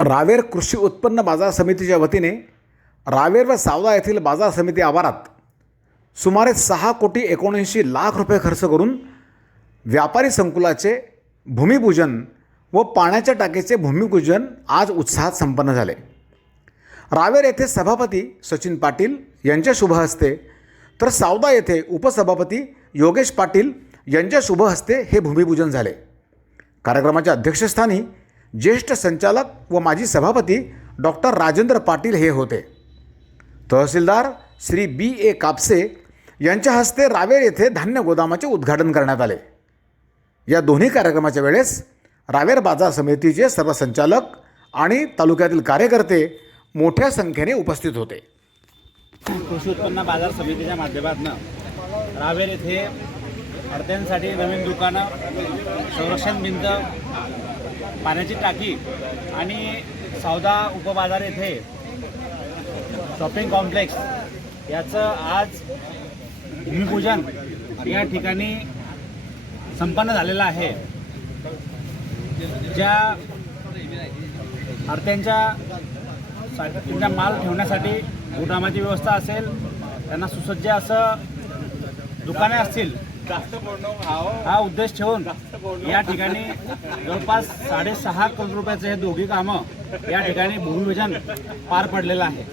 रावेर कृषी उत्पन्न बाजार समितीच्या वतीने रावेर व सावदा येथील बाजार समिती आवारात सुमारे सहा कोटी एकोणऐंशी लाख रुपये खर्च करून व्यापारी संकुलाचे भूमिपूजन व पाण्याच्या टाकीचे भूमिपूजन आज उत्साहात संपन्न झाले. रावेर येथे सभापती सचिन पाटील यांच्या शुभहस्ते तर सावदा येथे उपसभापती योगेश पाटील यांच्या शुभहस्ते हे भूमिपूजन झाले. कार्यक्रमाच्या अध्यक्षस्थानी ज्येष्ठ संचालक व माजी सभापती डॉक्टर राजेंद्र पाटील हे होते. तहसीलदार श्री बी ए कापसे यांच्या हस्ते रावेर येथे धान्य गोदामाचे उद्घाटन करण्यात आले. या दोन्ही कार्यक्रमाच्या वेळेस रावेर बाजार समितीचे सर्व संचालक आणि तालुक्यातील कार्यकर्ते मोठ्या संख्येने उपस्थित होते. कृषी उत्पन्न बाजार समितीच्या माध्यमातून रावेर येथे अडत्यांसाठी नवीन दुकानं संरक्षण भिंत पाण्याची टाकी आणि सौदा उपबाजार येथे शॉपिंग कॉम्प्लेक्स. याचं आज भूमिपूजन या ठिकाणी संपन्न झालेलं आहे. ज्या आरत्यांच्या सा- त्यांचा माल ठेवण्यासाठी गोदामाची व्यवस्था असेल त्यांना सुसज्ज असं दुकाने असतील हा उद्देश ठेवून या ठिकाणी जवळपास साडेसहा करोड रुपयाचे हे दोघी कामं या ठिकाणी भूमिपूजन पार पडलेलं आहे.